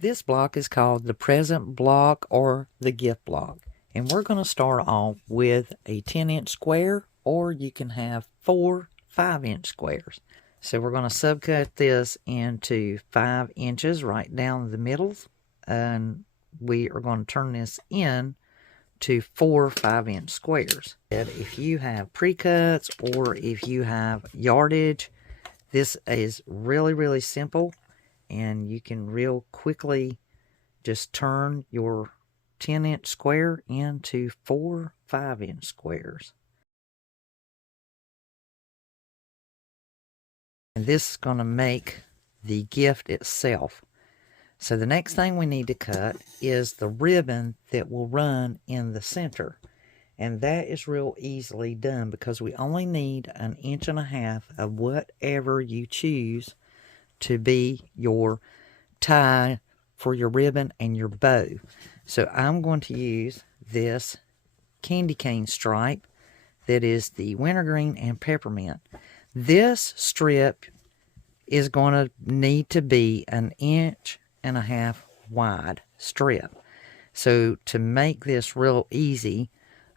This block is called the present block or the gift block. And we're going to start off with a 10-inch square, or you can have 4 5-inch squares. So we're going to subcut this into 5 inches right down the middle, and we are going to turn this in to 4 5-inch squares. If you have precuts or if you have yardage, this is really simple, and you can real quickly just turn your 10-inch square into 4 5-inch squares. And this is going to make the gift itself. So the next thing we need to cut is the ribbon that will run in the center. And that is real easily done because we only need 1.5 inches of whatever you choose to be your tie for your ribbon and your bow. So I'm going to use this candy cane stripe that is the wintergreen and peppermint. This strip is going to need to be 1.5 inches wide strip. So to make this real easy,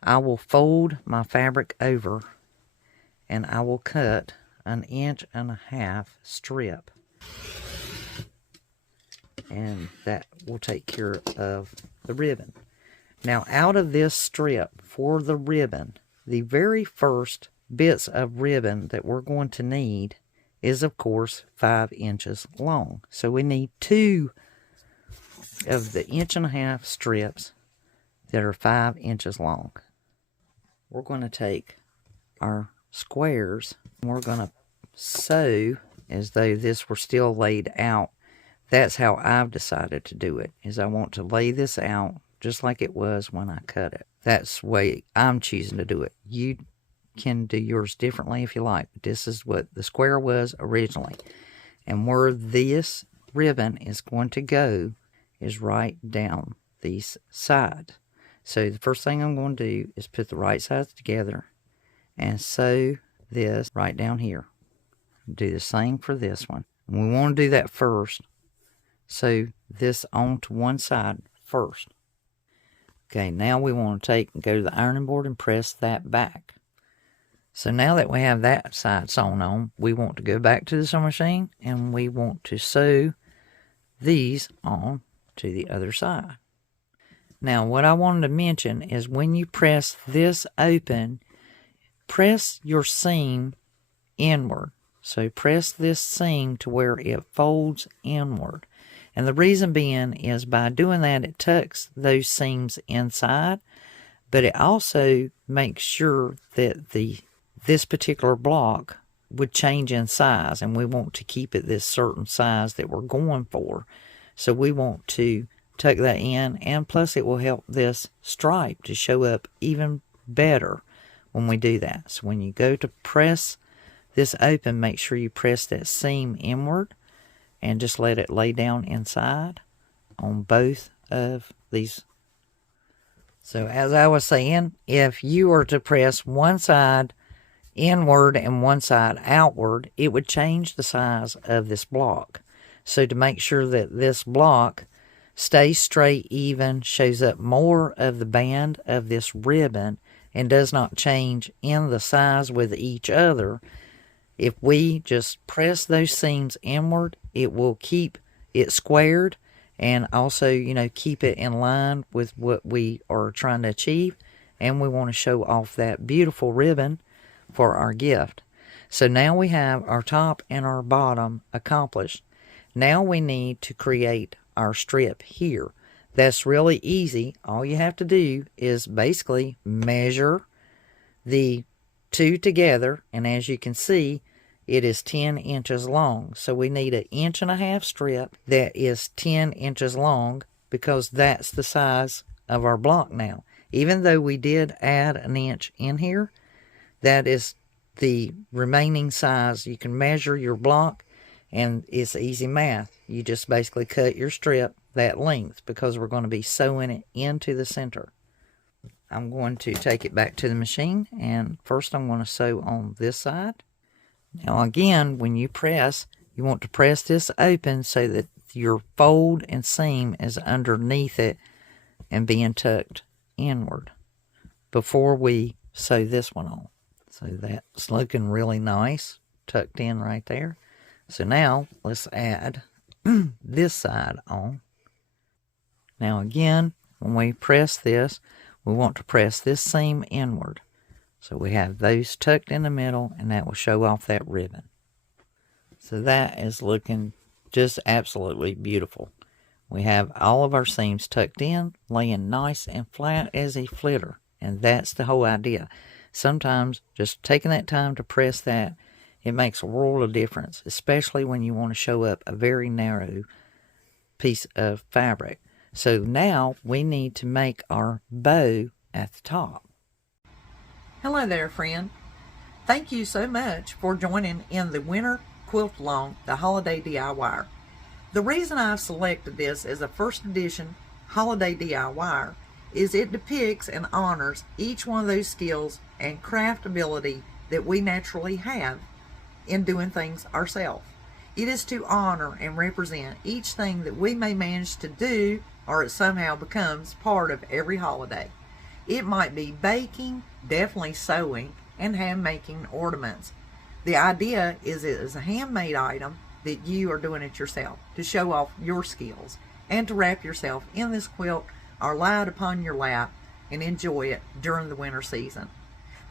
I will fold my fabric over and I will cut 1.5 inch strip. And that will take care of the ribbon. Now out of this strip for the ribbon, the very first bits of ribbon that we're going to need is of course 5 inches long. So we need 2 of the 1.5 inch strips that are 5 inches long. We're going to take our squares and we're going to sew as though this were still laid out. That's how I've decided to do it, is I want to lay this out just like it was when I cut it. That's the way I'm choosing to do it. You can do yours differently if you like, but this is what the square was originally. And where this ribbon is going to go is right down these sides. So the first thing I'm going to do is put the right sides together and sew this right down here. Do the same for this one. And we want to do that first. Sew this onto one side first. Okay, now we want to take and go to the ironing board and press that back. So now that we have that side sewn on, we want to go back to the sewing machine and we want to sew these on to the other side. Now what I wanted to mention is when you press this open, press your seam inward. So press this seam to where it folds inward. And the reason being is by doing that, it tucks those seams inside, but it also makes sure that this particular block would change in size, and we want to keep it this certain size that we're going for. So we want to tuck that in, and plus it will help this stripe to show up even better when we do that. So when you go to press this open, make sure you press that seam inward and just let it lay down inside on both of these. So as I was saying, if you were to press one side inward and one side outward, it would change the size of this block. So to make sure that this block stays straight, even, shows up more of the band of this ribbon, and does not change in the size with each other, if we just press those seams inward, it will keep it squared and also, you know, keep it in line with what we are trying to achieve. And we want to show off that beautiful ribbon for our gift. So now we have our top and our bottom accomplished. Now we need to create our strip here. That's really easy. All you have to do is basically measure the two together, and as you can see, it is 10 inches long. So we need 1.5 inch strip that is 10 inches long, because that's the size of our block now. Even though we did add 1 inch in here, that is the remaining size. You can measure your block, and it's easy math. You just basically cut your strip that length, because we're going to be sewing it into the center. I'm going to take it back to the machine, and first I'm going to sew on this side. Now again, when you press, you want to press this open so that your fold and seam is underneath it and being tucked inward before we sew this one on. So that's looking really nice, tucked in right there. So now let's add this side on. Now again, when we press this, we want to press this seam inward. So we have those tucked in the middle, and that will show off that ribbon. So that is looking just absolutely beautiful. We have all of our seams tucked in, laying nice and flat as a flitter. And that's the whole idea. Sometimes just taking that time to press that, it makes a world of difference, especially when you want to show up a very narrow piece of fabric. So now we need to make our bow at the top. Hello there, friend. Thank you so much for joining in the Winter Quilt Along, the Holiday DIYer. The reason I've selected this as a first edition Holiday DIYer is it depicts and honors each one of those skills and craft ability that we naturally have in doing things ourselves. It is to honor and represent each thing that we may manage to do, or it somehow becomes part of every holiday. It might be baking, definitely sewing, and hand making ornaments. The idea is it is a handmade item that you are doing it yourself to show off your skills and to wrap yourself in this quilt or lie it upon your lap and enjoy it during the winter season.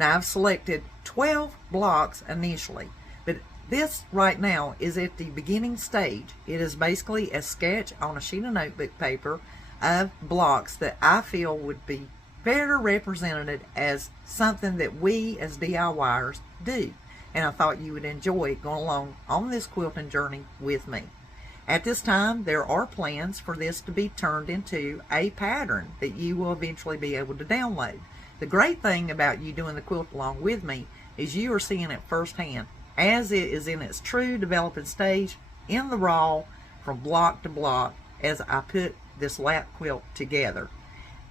Now I've selected 12 blocks initially, but this right now is at the beginning stage. It is basically a sketch on a sheet of notebook paper of blocks that I feel would be better represented as something that we as DIYers do. And I thought you would enjoy going along on this quilting journey with me. At this time, there are plans for this to be turned into a pattern that you will eventually be able to download. The great thing about you doing the quilt along with me is you are seeing it firsthand as it is in its true developing stage, in the raw, from block to block, as I put this lap quilt together.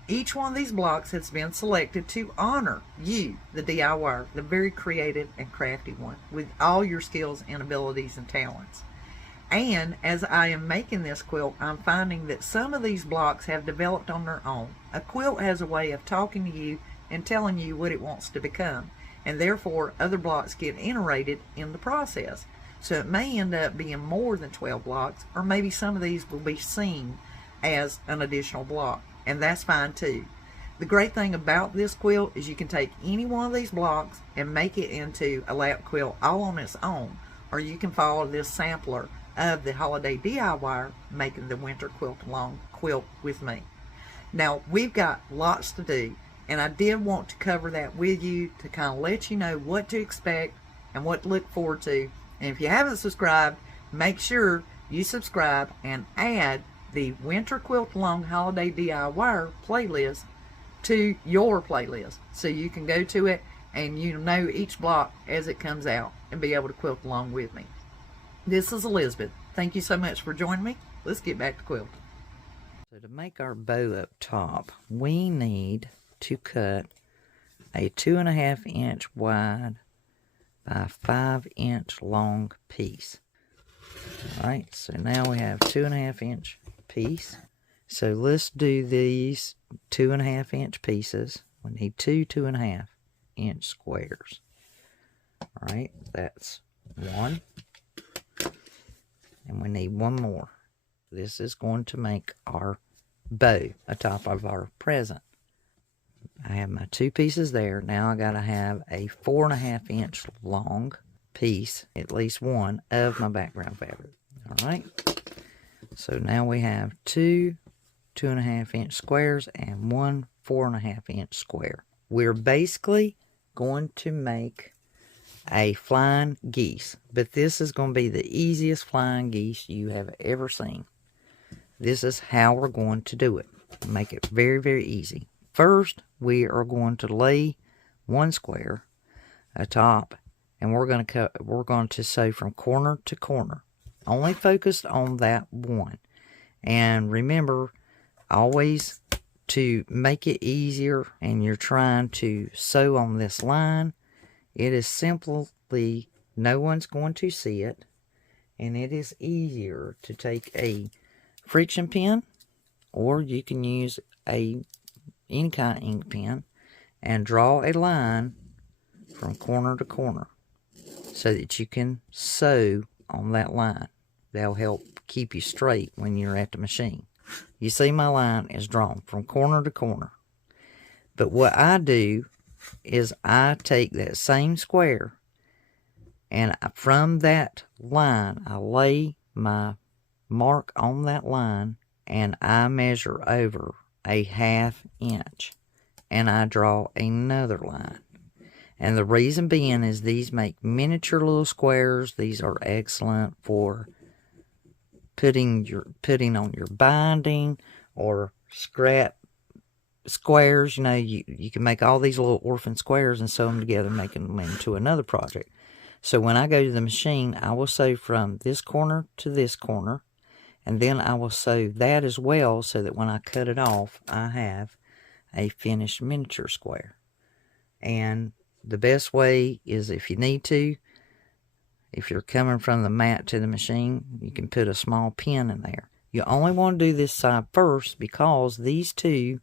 Each one of these blocks has been selected to honor you, the DIYer, the very creative and crafty one, with all your skills and abilities and talents. And as I am making this quilt, I'm finding that some of these blocks have developed on their own. A quilt has a way of talking to you and telling you what it wants to become, and therefore other blocks get iterated in the process. So it may end up being more than 12 blocks, or maybe some of these will be seen as an additional block, and that's fine too. The great thing about this quilt is you can take any one of these blocks and make it into a lap quilt all on its own, or you can follow this sampler of the Holiday DIYer making the Winter Quilt Along quilt with me. Now we've got lots to do, and I did want to cover that with you to kind of let you know what to expect and what to look forward to. And if you haven't subscribed, make sure you subscribe and add the Winter Quilt Along Holiday DIYer playlist to your playlist, so you can go to it and you know each block as it comes out and be able to quilt along with me. This is Elizabeth. Thank you so much for joining me. Let's get back to quilting. So to make our bow up top, we need to cut a 2.5 inch wide by 5 inch long piece. Alright, so now we have 2.5 inch piece. So let's do these 2.5 inch pieces. We need two 2.5 inch squares. Alright, that's one. And we need one more. This is going to make our bow atop of our present. I have my two pieces there. Now I gotta have a 4.5 inch long piece, at least one, of my background fabric. Alright. So now we have two 2.5 inch squares and one 4.5 inch square. We're basically going to make a flying geese, but this is going to be the easiest flying geese you have ever seen. This is how we're going to do it. Make it very, very easy. First, we are going to lay one square atop, and we're going to sew from corner to corner, only focused on that one. And remember, always to make it easier, and you're trying to sew on this line, it is simply, no one's going to see it, and it is easier to take a friction pen, or you can use any kind of ink pen, and draw a line from corner to corner so that you can sew on that line. That'll help keep you straight when you're at the machine. You see my line is drawn from corner to corner. But what I do is I take that same square, and from that line I lay my mark on that line, and I measure over a 1/2 inch, and I draw another line. And the reason being is these make miniature little squares. These are excellent for putting on your binding or scrap squares. You know, you can make all these little orphan squares and sew them together, making them into another project. So when I go to the machine, I will sew from this corner to this corner, and then I will sew that as well, so that when I cut it off, I have a finished miniature square. And the best way is, if you need to, if you're coming from the mat to the machine, you can put a small pin in there. You only want to do this side first because these two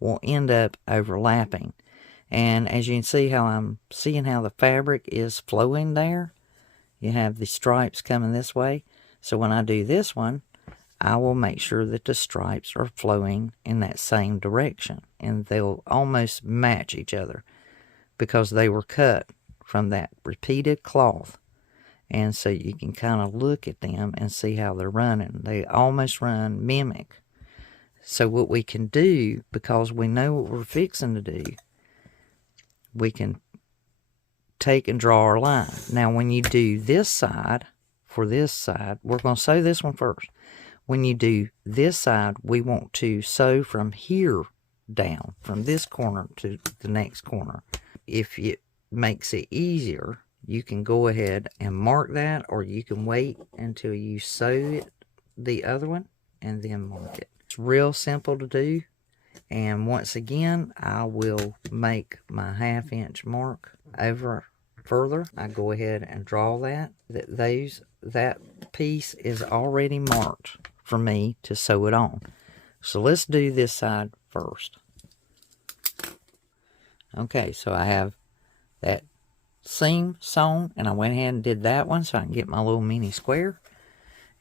will end up overlapping. And as you can see how I'm seeing how the fabric is flowing there, you have the stripes coming this way. So when I do this one, I will make sure that the stripes are flowing in that same direction, and they'll almost match each other because they were cut from that repeated cloth. And so you can kind of look at them and see how they're running. They almost run mimic. So what we can do, because we know what we're fixing to do, we can take and draw our line. Now when you do this side, for this side, we're going to sew this one first. When you do this side, we want to sew from here down, from this corner to the next corner. If it makes it easier, you can go ahead and mark that, or you can wait until you sew it, the other one, and then mark it. It's real simple to do. And once again, I will make my 1/2 inch mark over further. I go ahead and draw that. That piece is already marked for me to sew it on. So let's do this side first. Okay, so I have that seam sewn, and I went ahead and did that one so I can get my little mini square.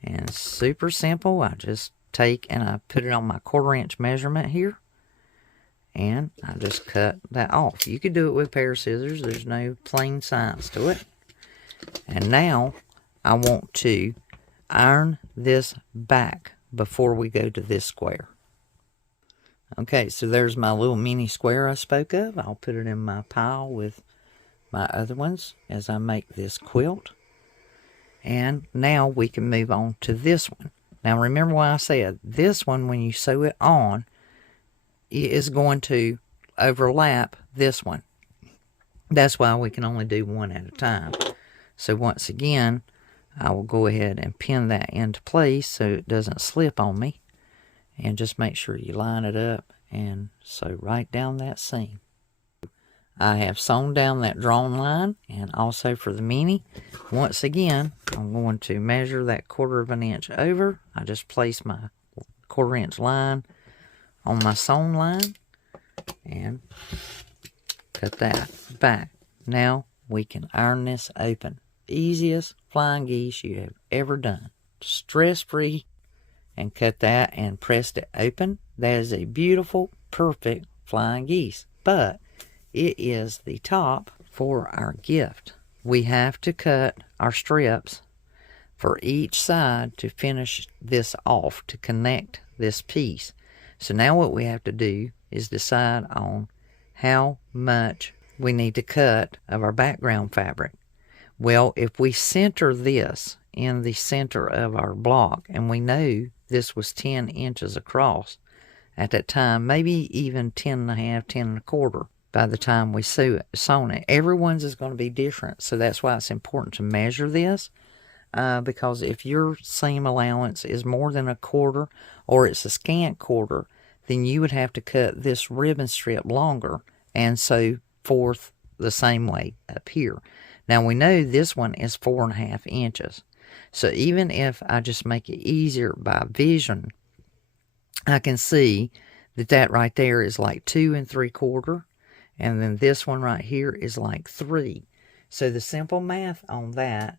And it's super simple. I just take and I put it on my 1/4 inch measurement here, and I just cut that off. You could do it with a pair of scissors. There's no plain science to it. And now I want to iron this back before we go to this square. Okay, so there's my little mini square I spoke of. I'll put it in my pile with my other ones as I make this quilt. And now we can move on to this one. Now remember what I said, this one, when you sew it on, it is going to overlap this one. That's why we can only do one at a time. So once again, I will go ahead and pin that into place so it doesn't slip on me. And just make sure you line it up and sew right down that seam. I have sewn down that drawn line, and also for the mini, once again, I'm going to measure that 1/4 inch over. I just place my 1/4 inch line on my sewn line and cut that back. Now we can iron this open. Easiest flying geese you have ever done. Stress-free. And cut that and pressed it open. That is a beautiful, perfect flying geese. But it is the top for our gift. We have to cut our strips for each side to finish this off, to connect this piece. So now what we have to do is decide on how much we need to cut of our background fabric. Well, if we center this in the center of our block, and we know this was 10 inches across at that time, maybe even 10.5, 10.25 by the time we sewn it. Everyone's is going to be different, so that's why it's important to measure this, because if your seam allowance is more than 1/4, or it's a scant 1/4, then you would have to cut this ribbon strip longer and so forth the same way up here. Now we know this one is 4.5 inches. So even if I just make it easier by vision, I can see that that right there is like 2 3/4, and then this one right here is like 3. So the simple math on that,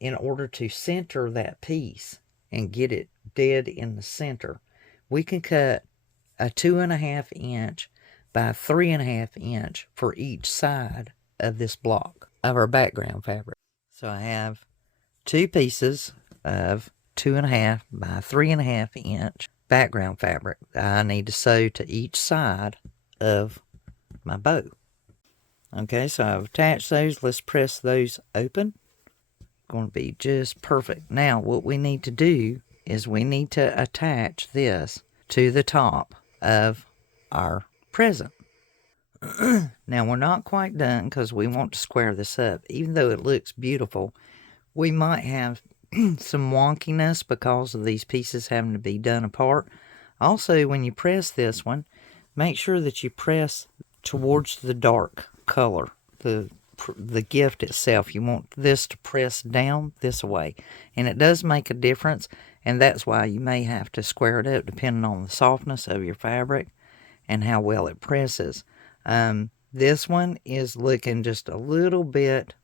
in order to center that piece and get it dead in the center, we can cut a 2.5 inch by 3.5 inch for each side of this block of our background fabric. So I have 2 pieces of 2.5 by 3.5 inch background fabric that I need to sew to each side of my bow. Okay, so I've attached those. Let's press those open. Going to be just perfect. Now what we need to do is we need to attach this to the top of our present. Now we're not quite done because we want to square this up. Even though it looks beautiful, we might have some wonkiness because of these pieces having to be done apart. Also, when you press this one, make sure that you press towards the dark color, the gift itself. You want this to press down this way, and it does make a difference, and that's why you may have to square it up depending on the softness of your fabric and how well it presses. This one is looking just a little bit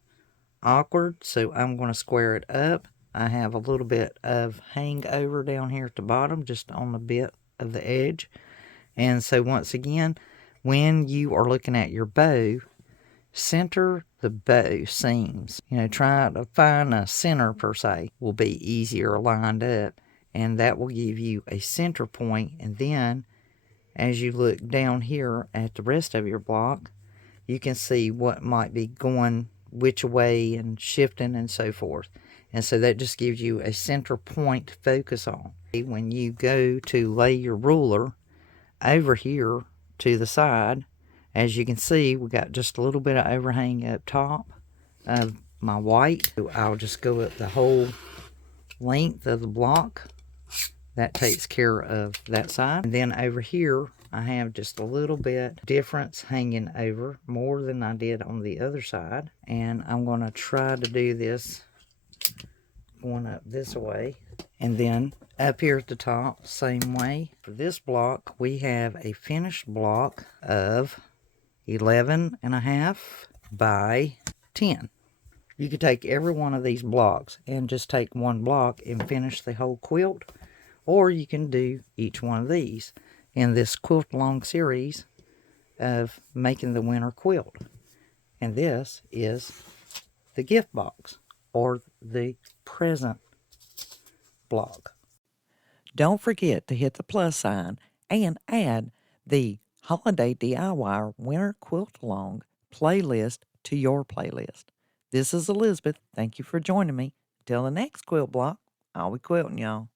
awkward, so I'm going to square it up. I have a little bit of hangover down here at the bottom, just on the bit of the edge. And so once again, when you are looking at your bow, center the bow seams. Try to find a center per se will be easier lined up, and that will give you a center point. And then as you look down here at the rest of your block, you can see what might be going which way and shifting and so forth. And so that just gives you a center point to focus on. When you go to lay your ruler over here to the side, as you can see, we got just a little bit of overhang up top of my white. I'll just go up the whole length of the block. That takes care of that side. And then over here, I have just a little bit difference hanging over, more than I did on the other side. And I'm going to try to do this going up this way. And then up here at the top, same way. For this block, we have a finished block of 11.5 by 10. You could take every one of these blocks and just take one block and finish the whole quilt. Or you can do each one of these in this quilt along series of making the winter quilt. And this is the gift box or the present block. Don't forget to hit the plus sign and add the Holiday DIY Winter Quilt Along playlist to your playlist. This is Elizabeth. Thank you for joining me. Until the next quilt block, I'll be quilting, y'all.